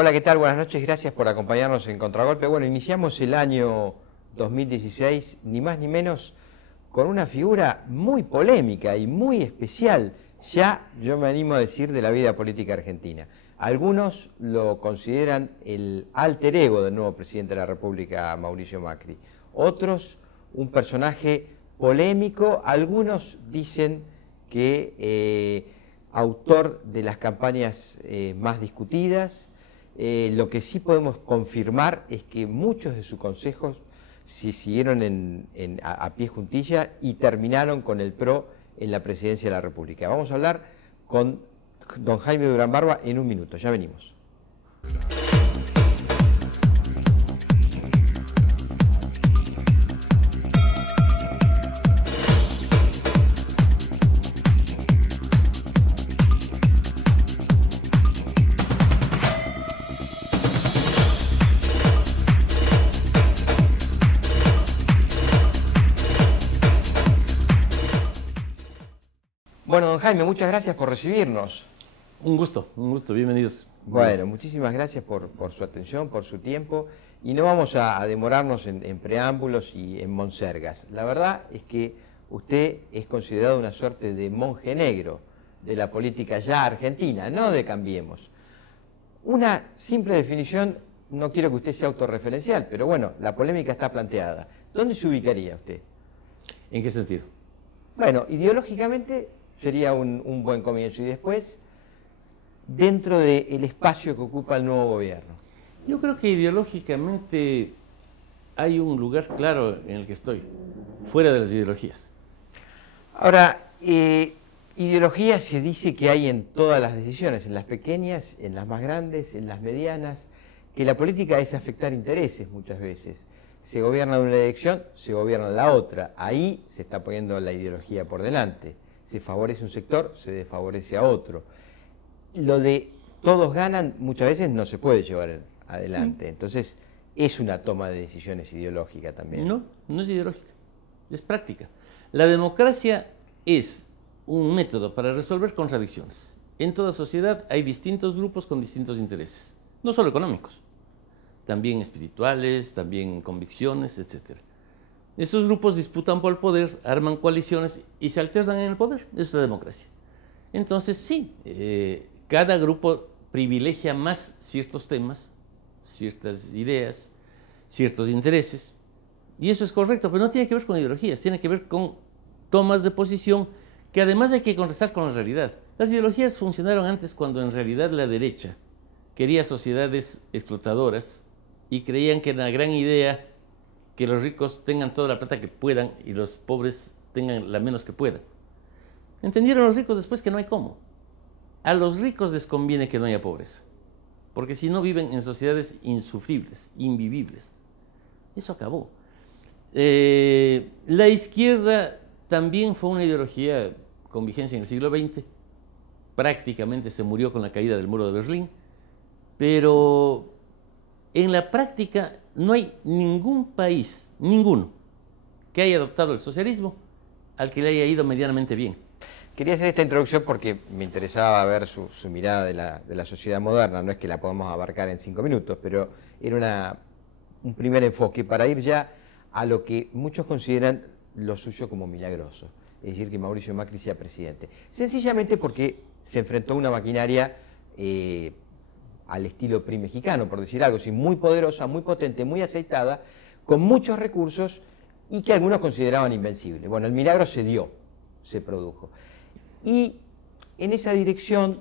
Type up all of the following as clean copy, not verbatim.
Hola, ¿qué tal? Buenas noches, gracias por acompañarnos en Contragolpe. Bueno, iniciamos el año 2016, ni más ni menos, con una figura muy polémica y muy especial, ya yo me animo a decir, de la vida política argentina. Algunos lo consideran el alter ego del nuevo presidente de la República, Mauricio Macri. Otros, un personaje polémico. Algunos dicen que autor de las campañas más discutidas. Lo que sí podemos confirmar es que muchos de sus consejos se siguieron a pie juntilla y terminaron con el PRO en la presidencia de la República. Vamos a hablar con don Jaime Durán Barba en un minuto, ya venimos. Bueno, don Jaime, muchas gracias por recibirnos. Un gusto, bienvenidos. Bueno, muchísimas gracias por su atención, por su tiempo, y no vamos a demorarnos en preámbulos y en monsergas. La verdad es que usted es considerado una suerte de monje negro de la política ya argentina, no de Cambiemos. Una simple definición, no quiero que usted sea autorreferencial, pero bueno, la polémica está planteada. ¿Dónde se ubicaría usted? ¿En qué sentido? Bueno, ideológicamente sería un buen comienzo, y después dentro del espacio que ocupa el nuevo gobierno. Yo creo que ideológicamente hay un lugar claro en el que estoy, fuera de las ideologías. Ahora, ideología se dice que hay en todas las decisiones, en las pequeñas, en las más grandes, en las medianas, que la política es afectar intereses muchas veces. Se gobierna de una elección, se gobierna la otra. Ahí se está poniendo la ideología por delante. Se favorece un sector, se desfavorece a otro. Lo de todos ganan muchas veces no se puede llevar adelante. Entonces es una toma de decisiones ideológica también. No, no es ideológica, es práctica. La democracia es un método para resolver contradicciones. En toda sociedad hay distintos grupos con distintos intereses, no solo económicos, también espirituales, también convicciones, etc. Esos grupos disputan por el poder, arman coaliciones y se alternan en el poder. Eso es la democracia. Entonces, sí, cada grupo privilegia más ciertos temas, ciertas ideas, ciertos intereses, y eso es correcto, pero no tiene que ver con ideologías, tiene que ver con tomas de posición que además hay que contrastar con la realidad. Las ideologías funcionaron antes cuando en realidad la derecha quería sociedades explotadoras y creían que era una gran idea que los ricos tengan toda la plata que puedan y los pobres tengan la menos que puedan. Entendieron los ricos después que no hay cómo. A los ricos les conviene que no haya pobreza, porque si no viven en sociedades insufribles, invivibles. Eso acabó. La izquierda también fue una ideología con vigencia en el siglo XX, prácticamente se murió con la caída del muro de Berlín, pero en la práctica no hay ningún país, ninguno, que haya adoptado el socialismo al que le haya ido medianamente bien. Quería hacer esta introducción porque me interesaba ver su mirada de la sociedad moderna. No es que la podamos abarcar en 5 minutos, pero era un primer enfoque para ir ya a lo que muchos consideran lo suyo como milagroso, es decir, que Mauricio Macri sea presidente. Sencillamente porque se enfrentó a una maquinaria al estilo PRI mexicano, por decir algo, muy poderosa, muy potente, muy aceitada, con muchos recursos y que algunos consideraban invencible. Bueno, el milagro se dio, se produjo. Y en esa dirección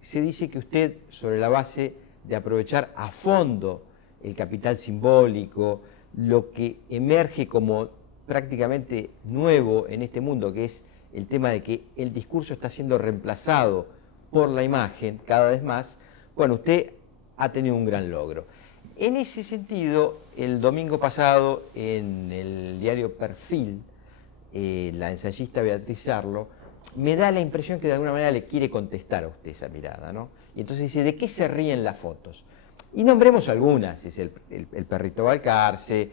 se dice que usted, sobre la base de aprovechar a fondo el capital simbólico, lo que emerge como prácticamente nuevo en este mundo, que es el tema de que el discurso está siendo reemplazado por la imagen cada vez más, bueno, usted ha tenido un gran logro. En ese sentido, el domingo pasado, en el diario Perfil, la ensayista Beatriz Arlo me da la impresión que de alguna manera le quiere contestar a usted esa mirada, ¿no? Y entonces dice, ¿de qué se ríen las fotos? Y nombremos algunas, es el perrito Balcarce,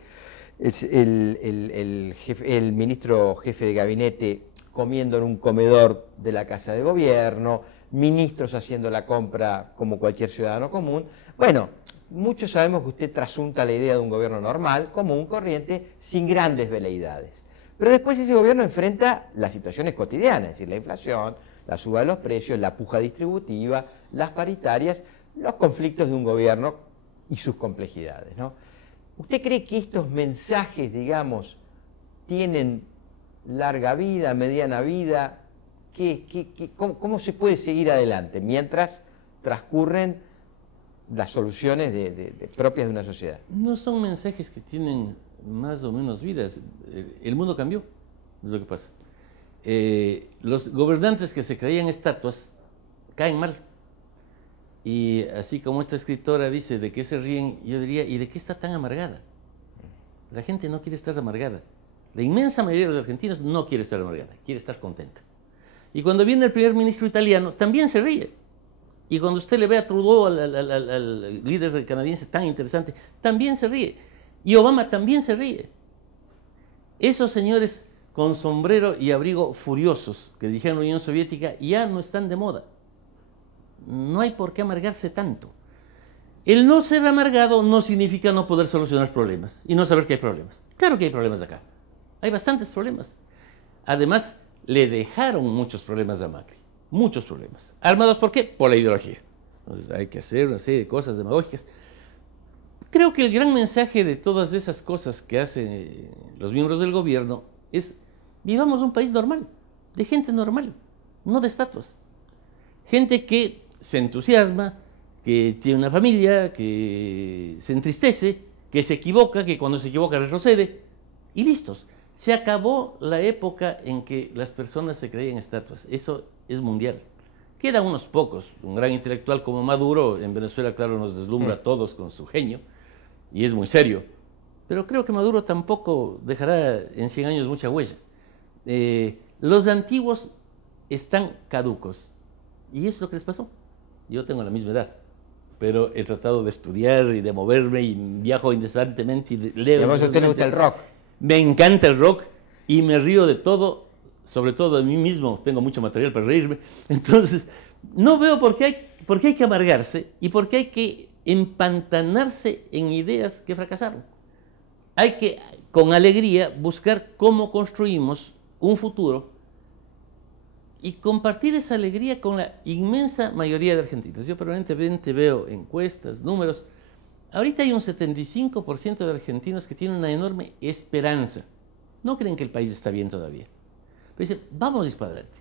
es el ministro jefe de gabinete comiendo en un comedor de la Casa de Gobierno, ministros haciendo la compra como cualquier ciudadano común. Bueno, muchos sabemos que usted trasunta la idea de un gobierno normal, común, corriente, sin grandes veleidades. Pero después ese gobierno enfrenta las situaciones cotidianas, es decir, la inflación, la suba de los precios, la puja distributiva, las paritarias, los conflictos de un gobierno y sus complejidades, ¿no? ¿Usted cree que estos mensajes, digamos, tienen larga vida, mediana vida? ¿Cómo se puede seguir adelante mientras transcurren las soluciones propias de una sociedad? No son mensajes que tienen más o menos vidas. El mundo cambió, es lo que pasa. Los gobernantes que se creían estatuas caen mal. Y así como esta escritora dice de qué se ríen, yo diría, ¿y de qué está tan amargada? La gente no quiere estar amargada. La inmensa mayoría de los argentinos no quiere estar amargada, quiere estar contenta. Y cuando viene el primer ministro italiano, también se ríe. Y cuando usted le ve a Trudeau, al líder canadiense tan interesante, también se ríe. Y Obama también se ríe. Esos señores con sombrero y abrigo furiosos que dirigían la Unión Soviética ya no están de moda. No hay por qué amargarse tanto. El no ser amargado no significa no poder solucionar problemas y no saber que hay problemas. Claro que hay problemas acá. Hay bastantes problemas. Además, le dejaron muchos problemas a Macri. Muchos problemas. ¿Armados por qué? Por la ideología. Entonces hay que hacer una serie de cosas demagógicas. Creo que el gran mensaje de todas esas cosas que hacen los miembros del gobierno es: vivamos un país normal, de gente normal, no de estatuas. Gente que se entusiasma, que tiene una familia, que se entristece, que se equivoca, que cuando se equivoca retrocede, y listos. Se acabó la época en que las personas se creían estatuas. Eso es mundial. Quedan unos pocos. Un gran intelectual como Maduro, en Venezuela, claro, nos deslumbra a todos con su genio, y es muy serio. Pero creo que Maduro tampoco dejará en 100 años mucha huella. Los antiguos están caducos. Y eso es lo que les pasó. Yo tengo la misma edad, pero he tratado de estudiar y de moverme y viajo incesantemente y leo. ¿Y a vos a usted le gusta el rock? Me encanta el rock y me río de todo, sobre todo de mí mismo. Tengo mucho material para reírme. Entonces, no veo por qué hay que amargarse y por qué hay que empantanarse en ideas que fracasaron. Hay que, con alegría, buscar cómo construimos un futuro y compartir esa alegría con la inmensa mayoría de argentinos. Yo permanentemente veo encuestas, números. Ahorita hay un 75% de argentinos que tienen una enorme esperanza. No creen que el país está bien todavía. Pero dicen, vamos a ir para adelante.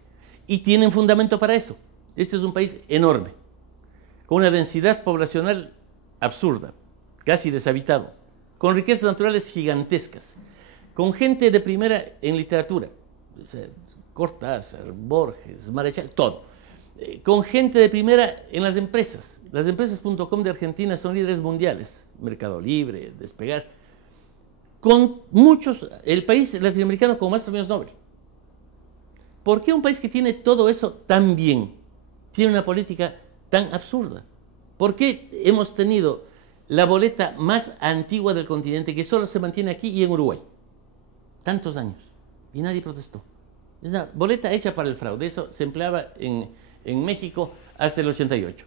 Y tienen fundamento para eso. Este es un país enorme, con una densidad poblacional absurda, casi deshabitado, con riquezas naturales gigantescas, con gente de primera en literatura. O sea, Cortázar, Borges, Marechal, todo. Con gente de primera en las empresas. Las empresas.com de Argentina son líderes mundiales. Mercado Libre, Despegar. Con muchos, el país latinoamericano con más premios Nobel. ¿Por qué un país que tiene todo eso tan bien tiene una política tan absurda? ¿Por qué hemos tenido la boleta más antigua del continente que solo se mantiene aquí y en Uruguay? Tantos años. Y nadie protestó. Es una boleta hecha para el fraude. Eso se empleaba en México hasta el 88.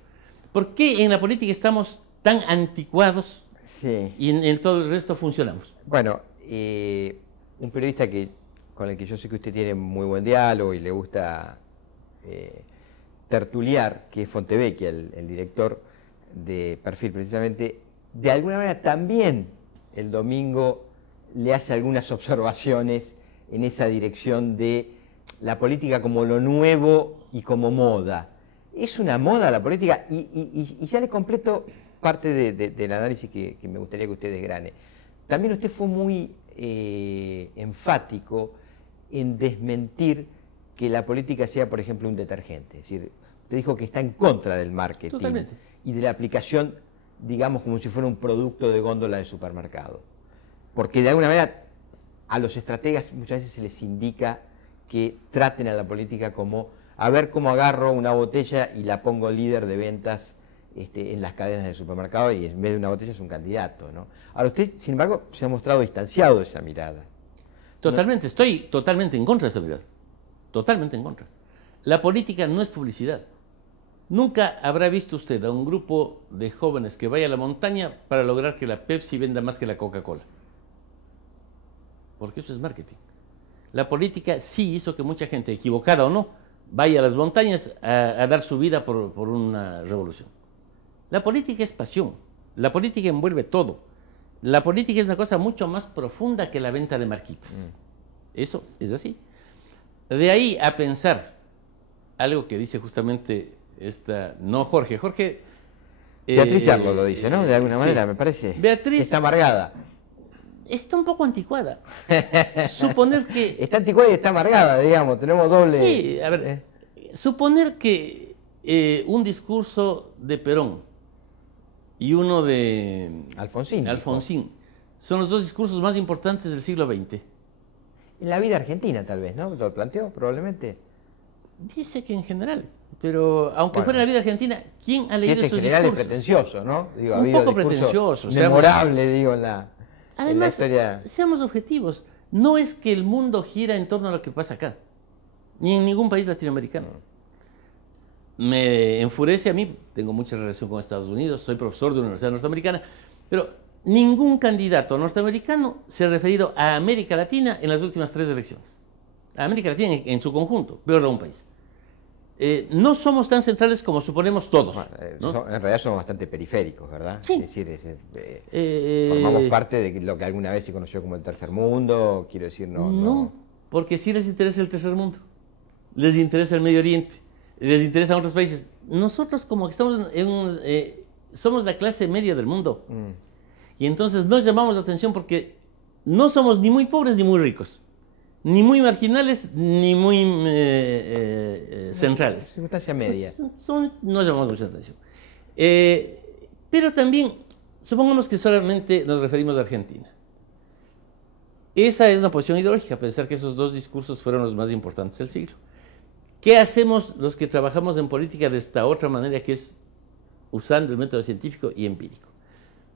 ¿Por qué en la política estamos tan anticuados y en todo el resto funcionamos? Bueno, un periodista con el que yo sé que usted tiene muy buen diálogo y le gusta tertuliar, que es Fontevecchia, el director de Perfil precisamente, de alguna manera también el domingo le hace algunas observaciones en esa dirección de la política como lo nuevo y como moda. ¿Es una moda la política? Y ya le completo parte del análisis que me gustaría que usted desgrane. También usted fue muy enfático en desmentir que la política sea, por ejemplo, un detergente. Es decir, usted dijo que está en contra del marketing. Totalmente. Y de la aplicación, digamos, como si fuera un producto de góndola de supermercado. Porque de alguna manera a los estrategas muchas veces se les indica que traten a la política como a ver cómo agarro una botella y la pongo líder de ventas en las cadenas de supermercado, y en vez de una botella es un candidato, ¿no? Ahora usted, sin embargo, se ha mostrado distanciado de esa mirada. Totalmente, estoy totalmente en contra de esa mirada. Totalmente en contra. La política no es publicidad. Nunca habrá visto usted a un grupo de jóvenes que vaya a la montaña para lograr que la Pepsi venda más que la Coca-Cola. Porque eso es marketing. La política sí hizo que mucha gente, equivocada o no, vaya a las montañas a dar su vida por una revolución. La política es pasión. La política envuelve todo. La política es una cosa mucho más profunda que la venta de marquitas. Eso es así. De ahí a pensar algo que dice justamente no Jorge. Beatriz Arlo lo dice, ¿no? De alguna manera, sí. me parece. Beatriz está amargada. Está un poco anticuada. Suponer que... Está anticuada y está amargada, digamos. Tenemos doble... Sí, a ver, suponer que un discurso de Perón y uno de Alfonsín son los dos discursos más importantes del siglo XX. En la vida argentina, tal vez, ¿no? Lo planteó, probablemente. Dice que en general, pero aunque fuera en la vida argentina, ¿quién ha leído esos discursos? En general es pretencioso, ¿no? Digo, un poco pretencioso. Memorable, digo, en la historia. Seamos objetivos. No es que el mundo gira en torno a lo que pasa acá, ni en ningún país latinoamericano. Me enfurece a mí, tengo mucha relación con Estados Unidos, soy profesor de una universidad norteamericana, pero ningún candidato norteamericano se ha referido a América Latina en las últimas 3 elecciones. A América Latina en su conjunto, peor aún país. No somos tan centrales como suponemos todos. ¿No? En realidad somos bastante periféricos, ¿verdad? Sí. Es decir, formamos parte de lo que alguna vez se conoció como el tercer mundo, quiero decir, No, porque sí les interesa el tercer mundo, les interesa el Medio Oriente, les interesan otros países. Nosotros como que estamos somos la clase media del mundo. Y entonces nos llamamos la atención porque no somos ni muy pobres ni muy ricos. Ni muy marginales, ni muy centrales. Circunstancia media. No llamamos mucha atención. Pero también, supongamos que solamente nos referimos a Argentina. Esa es una posición ideológica, pensar que esos dos discursos fueron los más importantes del siglo. ¿Qué hacemos los que trabajamos en política de esta otra manera, que es usando el método científico y empírico?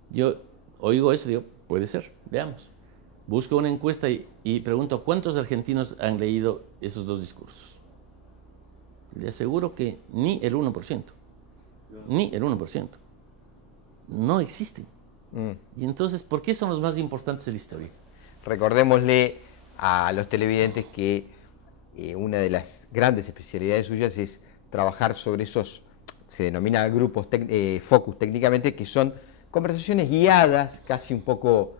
Yo oigo eso y digo, puede ser, veamos. Busco una encuesta y pregunto, ¿cuántos argentinos han leído esos dos discursos? Le aseguro que ni el 1%. Ni el 1%. No existen. Y entonces, ¿por qué son los más importantes de la historia? Recordémosle a los televidentes que una de las grandes especialidades suyas es trabajar sobre esos, se denomina grupos focus técnicamente, que son conversaciones guiadas, casi un poco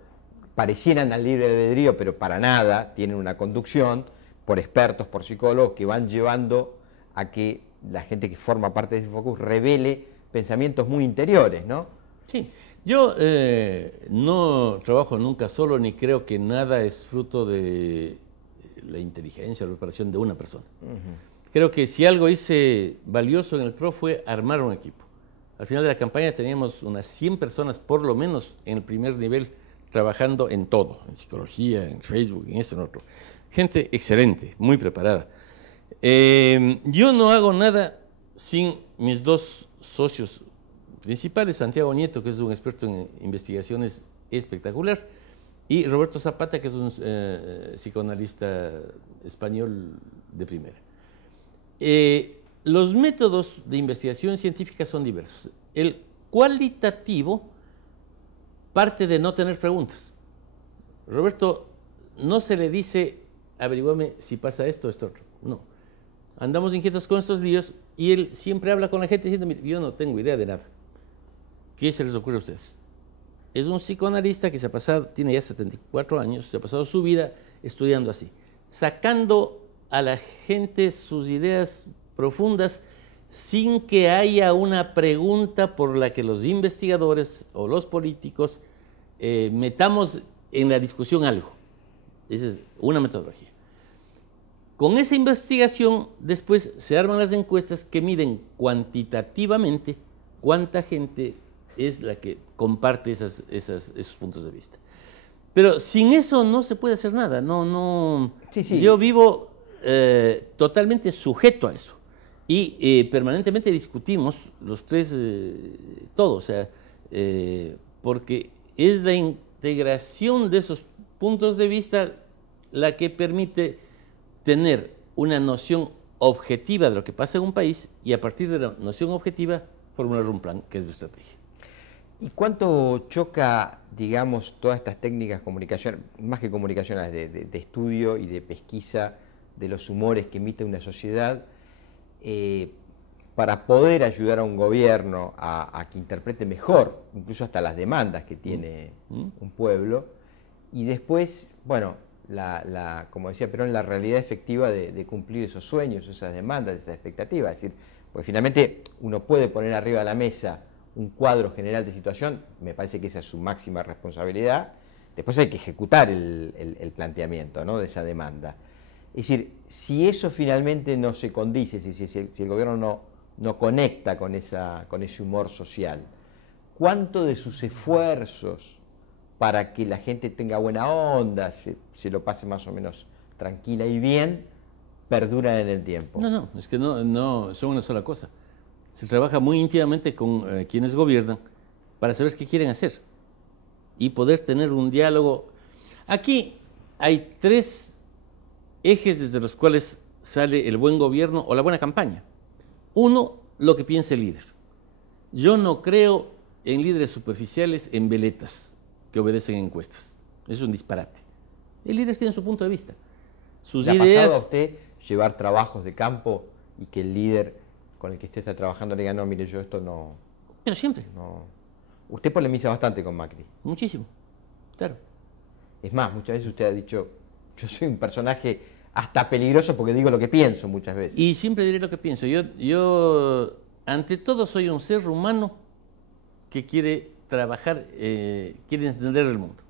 parecieran al libre albedrío, pero para nada, tienen una conducción por expertos, por psicólogos, que van llevando a que la gente que forma parte de ese focus revele pensamientos muy interiores, ¿no? Sí, yo no trabajo nunca solo, ni creo que nada es fruto de la inteligencia o la preparación de una persona. Creo que si algo hice valioso en el PRO fue armar un equipo. Al final de la campaña teníamos unas 100 personas, por lo menos, en el primer nivel, trabajando en todo, en psicología, en Facebook, en esto, en otro. Gente excelente, muy preparada. Yo no hago nada sin mis dos socios principales, Santiago Nieto, que es un experto en investigaciones espectacular, y Roberto Zapata, que es un psicoanalista español de primera. Los métodos de investigación científica son diversos. El cualitativo parte de no tener preguntas. Roberto, no se le dice, averiguame si pasa esto o esto otro. No. Andamos inquietos con estos líos y él siempre habla con la gente diciendo, mire, yo no tengo idea de nada. ¿Qué se les ocurre a ustedes? Es un psicoanalista que tiene ya 74 años, se ha pasado su vida estudiando así, sacando a la gente sus ideas profundas sin que haya una pregunta por la que los investigadores o los políticos metamos en la discusión algo. Esa es una metodología. Con esa investigación después se arman las encuestas que miden cuantitativamente cuánta gente es la que comparte esos puntos de vista. Pero sin eso no se puede hacer nada. Sí. Yo vivo totalmente sujeto a eso. Y permanentemente discutimos los tres, todo, o sea, porque es la integración de esos puntos de vista la que permite tener una noción objetiva de lo que pasa en un país y a partir de la noción objetiva formular un plan que es de estrategia. ¿Y cuánto choca, digamos, todas estas técnicas comunicación, más que comunicacionales, de estudio y de pesquisa de los humores que emite una sociedad, para poder ayudar a un gobierno a que interprete mejor, incluso hasta las demandas que tiene un pueblo, y después, bueno, como decía Perón, la realidad efectiva de cumplir esos sueños, esas demandas, esas expectativas? Es decir, porque finalmente uno puede poner arriba de la mesa un cuadro general de situación, me parece que esa es su máxima responsabilidad, después hay que ejecutar el planteamiento, ¿no?, de esa demanda. Es decir, si eso finalmente no se condice, si el gobierno no conecta con ese humor social, ¿cuánto de sus esfuerzos para que la gente tenga buena onda, se lo pase más o menos tranquila y bien, perduran en el tiempo? No, es que no son una sola cosa. Se trabaja muy íntimamente con quienes gobiernan para saber qué quieren hacer y poder tener un diálogo. Aquí hay 3 ejes desde los cuales sale el buen gobierno o la buena campaña. Uno, lo que piensa el líder. Yo no creo en líderes superficiales, en veletas que obedecen encuestas. Es un disparate. El líder tiene su punto de vista. Sus ¿Le ha ideas. pasado a usted llevar trabajos de campo y que el líder con el que usted está trabajando le diga, no, mire, yo esto no... Pero siempre. No. Usted polemiza bastante con Macri. Muchísimo. Claro. Es más, muchas veces usted ha dicho, yo soy un personaje hasta peligroso porque digo lo que pienso muchas veces. Y siempre diré lo que pienso. Yo ante todo, soy un ser humano que quiere trabajar, quiere entender el mundo.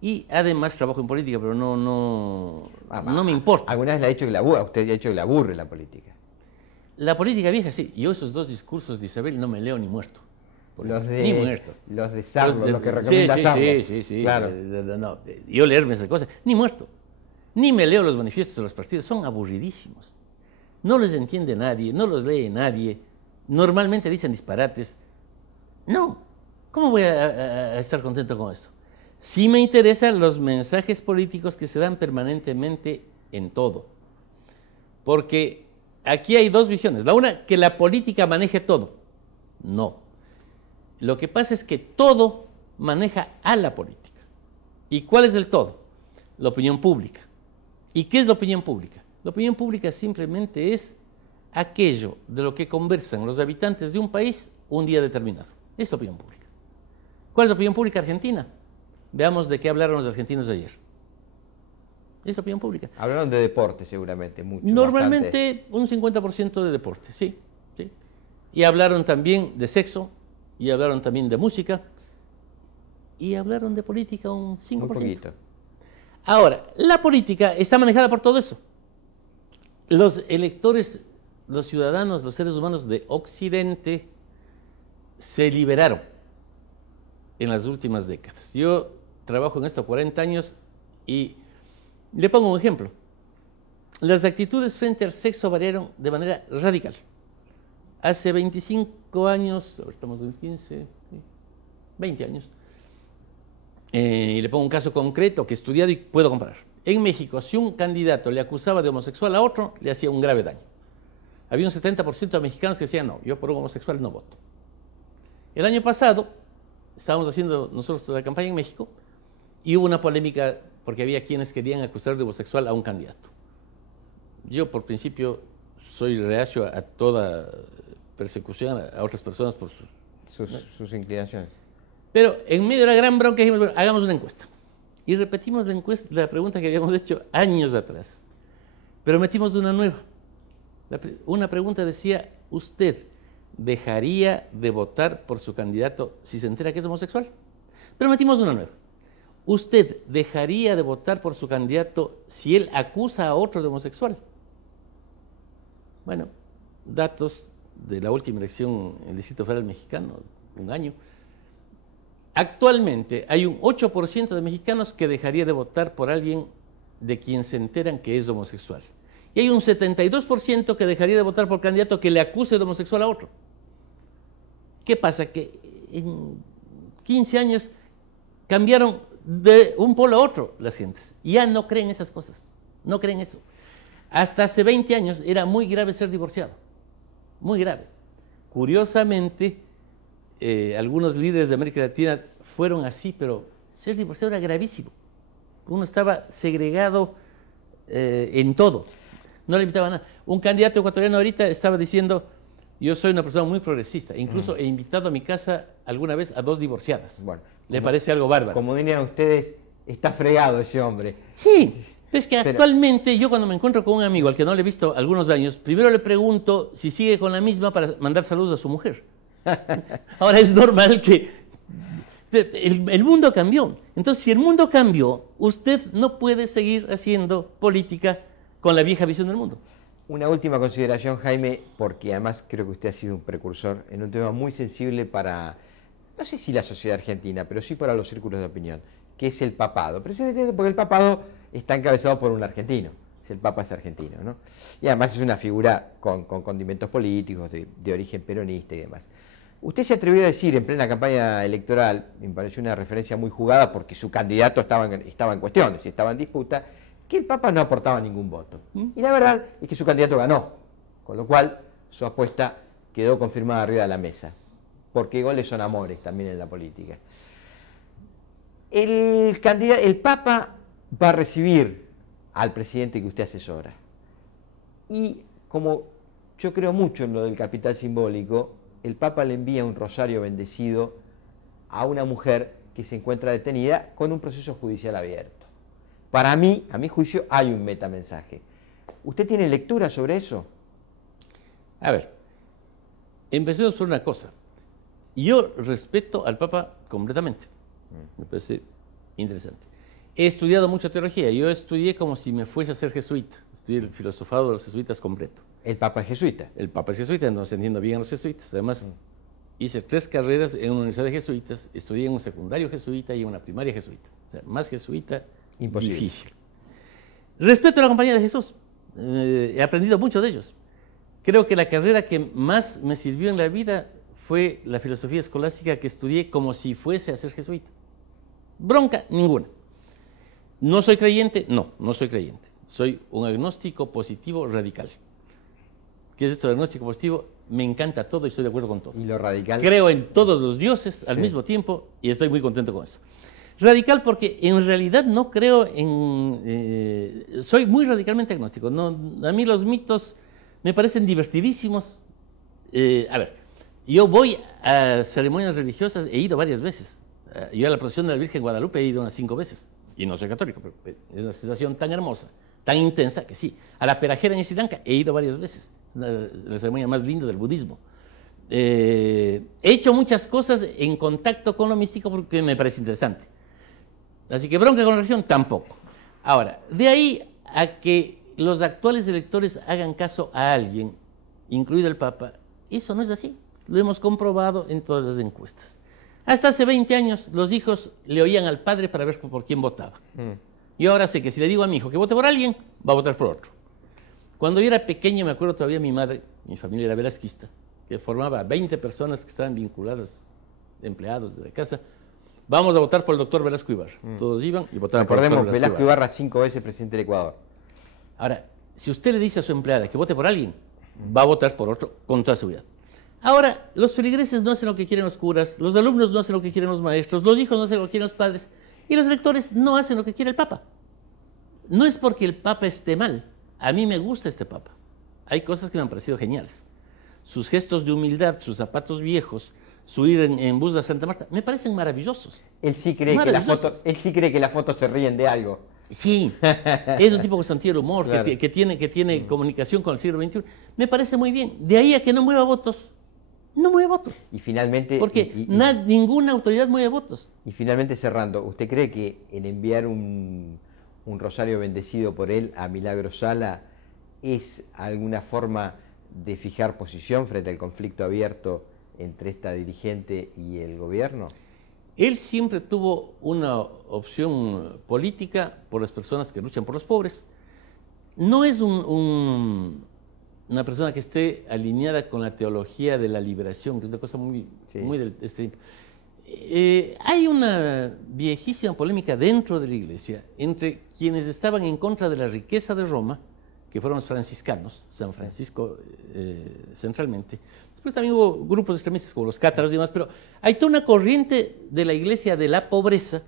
Y además trabajo en política, pero no me importa. ¿Alguna vez le ha dicho que a usted le ha dicho que le aburre la política? La política vieja, sí. Yo esos 2 discursos de Isabel no me leo ni muerto. Ni muerto. Los de Sarlo, los que recomienda Sarlo. Sí. Claro. No, yo leerme esas cosas, ni muerto. Ni me leo los manifiestos de los partidos, son aburridísimos. No les entiende nadie, no los lee nadie. Normalmente dicen disparates. No, ¿cómo voy a estar contento con eso? Sí me interesan los mensajes políticos que se dan permanentemente en todo. Porque aquí hay 2 visiones. La una, que la política maneje todo. No. Lo que pasa es que todo maneja a la política. ¿Y cuál es el todo? La opinión pública. ¿Y qué es la opinión pública? La opinión pública simplemente es aquello de lo que conversan los habitantes de un país un día determinado. Es la opinión pública. ¿Cuál es la opinión pública argentina? Veamos de qué hablaron los argentinos ayer. Es la opinión pública. Hablaron de deporte seguramente, mucho. Normalmente bastante. Un 50% de deporte, sí. Y hablaron también de sexo, y hablaron también de música, y hablaron de política un 5%. Un poquito. Ahora, la política está manejada por todo eso. Los electores, los ciudadanos, los seres humanos de Occidente se liberaron en las últimas décadas. Yo trabajo en esto 40 años y le pongo un ejemplo. Las actitudes frente al sexo variaron de manera radical. Hace 25 años, ahora estamos en 15, 20 años, y le pongo un caso concreto que he estudiado y puedo comparar. En México, si un candidato le acusaba de homosexual a otro, le hacía un grave daño. Había un 70% de mexicanos que decían, no, yo por un homosexual no voto. El año pasado, estábamos haciendo nosotros toda la campaña en México, y hubo una polémica porque había quienes querían acusar de homosexual a un candidato. Yo, por principio, soy reacio a toda persecución a otras personas por sus inclinaciones. Pero en medio de la gran bronca dijimos, bueno, hagamos una encuesta. Y repetimos la encuesta, la pregunta que habíamos hecho años atrás. Pero metimos una nueva. Una pregunta decía, ¿usted dejaría de votar por su candidato si se entera que es homosexual? Pero metimos una nueva. ¿Usted dejaría de votar por su candidato si él acusa a otro de homosexual? Bueno, datos de la última elección en el Distrito Federal Mexicano, un año. Actualmente hay un 8% de mexicanos que dejaría de votar por alguien de quien se enteran que es homosexual. Y hay un 72% que dejaría de votar por candidato que le acuse de homosexual a otro. ¿Qué pasa? Que en 15 años cambiaron de un polo a otro las gentes. Ya no creen esas cosas, no creen eso. Hasta hace 20 años era muy grave ser divorciado, muy grave. Curiosamente, algunos líderes de América Latina fueron así, pero ser divorciado era gravísimo. Uno estaba segregado en todo, no le invitaba a nada. Un candidato ecuatoriano ahorita estaba diciendo, yo soy una persona muy progresista, incluso he invitado a mi casa alguna vez a 2 divorciadas. Bueno, ¿le parece algo bárbaro? Como dirían ustedes, está fregado ese hombre. Sí, es que actualmente yo cuando me encuentro con un amigo al que no le he visto algunos años, primero le pregunto si sigue con la misma para mandar saludos a su mujer. Ahora es normal que el mundo cambió. Entonces, si el mundo cambió, usted no puede seguir haciendo política con la vieja visión del mundo. Una última consideración, Jaime, porque además creo que usted ha sido un precursor en un tema muy sensible para, no sé si la sociedad argentina, pero sí para los círculos de opinión, que es el papado. Precisamente porque el papado está encabezado por un argentino. El Papa es argentino, ¿no? Y además es una figura con condimentos políticos, de origen peronista y demás. Usted se atrevió a decir en plena campaña electoral, me pareció una referencia muy jugada porque su candidato estaba en cuestión, estaba en disputa, que el Papa no aportaba ningún voto. Y la verdad es que su candidato ganó, con lo cual su apuesta quedó confirmada arriba de la mesa, porque goles son amores también en la política. El Papa va a recibir al presidente que usted asesora. Y como yo creo mucho en lo del capital simbólico, el Papa le envía un rosario bendecido a una mujer que se encuentra detenida con un proceso judicial abierto. Para mí, a mi juicio, hay un metamensaje. ¿Usted tiene lectura sobre eso? A ver, empecemos por una cosa. Yo respeto al Papa completamente. Me parece interesante. He estudiado mucha teología. Yo estudié como si me fuese a ser jesuita. Estudié el filosofado de los jesuitas completo. ¿El Papa es jesuita? El Papa es jesuita, no se entiende bien a los jesuitas. Además, hice 3 carreras en una universidad de jesuitas. Estudié en un secundario jesuita y en una primaria jesuita. O sea, más jesuita, imposible. Difícil. Respeto a la compañía de Jesús. He aprendido mucho de ellos. Creo que la carrera que más me sirvió en la vida fue la filosofía escolástica que estudié como si fuese a ser jesuita. Bronca ninguna. ¿No soy creyente? No, no soy creyente. Soy un agnóstico positivo radical. ¿Qué es esto de agnóstico positivo? Me encanta todo y estoy de acuerdo con todo. ¿Y lo radical? Creo en todos los dioses al mismo tiempo y estoy muy contento con eso. Radical porque en realidad no creo en... soy muy radicalmente agnóstico. No, a mí los mitos me parecen divertidísimos. A ver, yo voy a ceremonias religiosas, he ido varias veces. Yo a la procesión de la Virgen Guadalupe he ido unas 5 veces. Y no soy católico, pero es una sensación tan hermosa, tan intensa, que sí. A la Perajera en Sri Lanka he ido varias veces. Es la ceremonia más linda del budismo. He hecho muchas cosas en contacto con lo místico porque me parece interesante. Así que bronca con la religión, tampoco. Ahora, de ahí a que los actuales electores hagan caso a alguien, incluido el Papa, eso no es así. Lo hemos comprobado en todas las encuestas. Hasta hace 20 años los hijos le oían al padre para ver por quién votaba. Y ahora sé que si le digo a mi hijo que vote por alguien, va a votar por otro. Cuando yo era pequeño, me acuerdo todavía mi madre, mi familia era velasquista, que formaba 20 personas que estaban vinculadas, empleados de la casa. Vamos a votar por el doctor Velasco Ibarra. Todos iban y votaban por el doctor Velasco Ibarra 5 veces presidente del Ecuador. Ahora, si usted le dice a su empleada que vote por alguien, va a votar por otro con toda seguridad. Ahora, los feligreses no hacen lo que quieren los curas, los alumnos no hacen lo que quieren los maestros, los hijos no hacen lo que quieren los padres, y los electores no hacen lo que quiere el Papa. No es porque el Papa esté mal. A mí me gusta este Papa. Hay cosas que me han parecido geniales. Sus gestos de humildad, sus zapatos viejos, su ir en bus de Santa Marta, me parecen maravillosos. Él sí cree que las fotos se ríen de algo. Sí, es un tipo con sentido del humor, claro, que tiene comunicación con el siglo XXI. Me parece muy bien. De ahí a que no mueva votos. No mueve votos. Y finalmente... Porque ninguna autoridad mueve votos. Y finalmente, cerrando, ¿usted cree que en enviar un rosario bendecido por él a Milagro Sala es alguna forma de fijar posición frente al conflicto abierto entre esta dirigente y el gobierno? Él siempre tuvo una opción política por las personas que luchan por los pobres. No es una persona que esté alineada con la teología de la liberación, que es una cosa muy de este tiempo. Hay una viejísima polémica dentro de la Iglesia entre quienes estaban en contra de la riqueza de Roma que fueron los franciscanos, San Francisco centralmente. Después también hubo grupos extremistas como los cátaros y demás, pero hay toda una corriente de la iglesia de la pobreza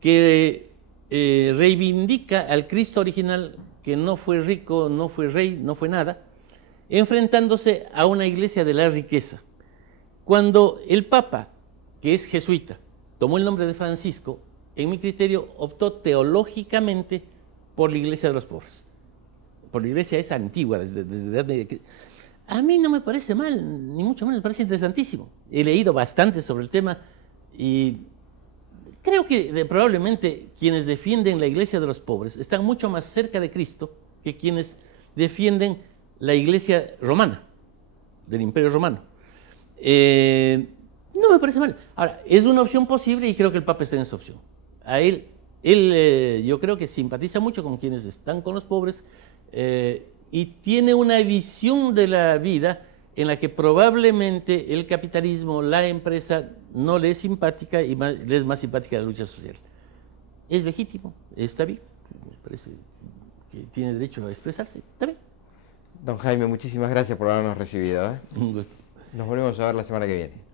que reivindica al Cristo original, que no fue rico, no fue rey, no fue nada, enfrentándose a una iglesia de la riqueza. Cuando el Papa, que es jesuita, tomó el nombre de Francisco, en mi criterio optó teológicamente por la iglesia de los pobres. Por la iglesia esa antigua, desde Edad Media. A mí no me parece mal, ni mucho menos, me parece interesantísimo. He leído bastante sobre el tema y creo que probablemente quienes defienden la iglesia de los pobres están mucho más cerca de Cristo que quienes defienden la iglesia romana, del Imperio Romano. No me parece mal. Ahora, es una opción posible y creo que el Papa está en esa opción. A él yo creo que simpatiza mucho con quienes están con los pobres y tiene una visión de la vida en la que probablemente el capitalismo, la empresa, no le es simpática y le es más simpática la lucha social. Es legítimo, está bien, me parece que tiene derecho a expresarse, está bien. Don Jaime, muchísimas gracias por habernos recibido. Un gusto. Nos volvemos a ver la semana que viene.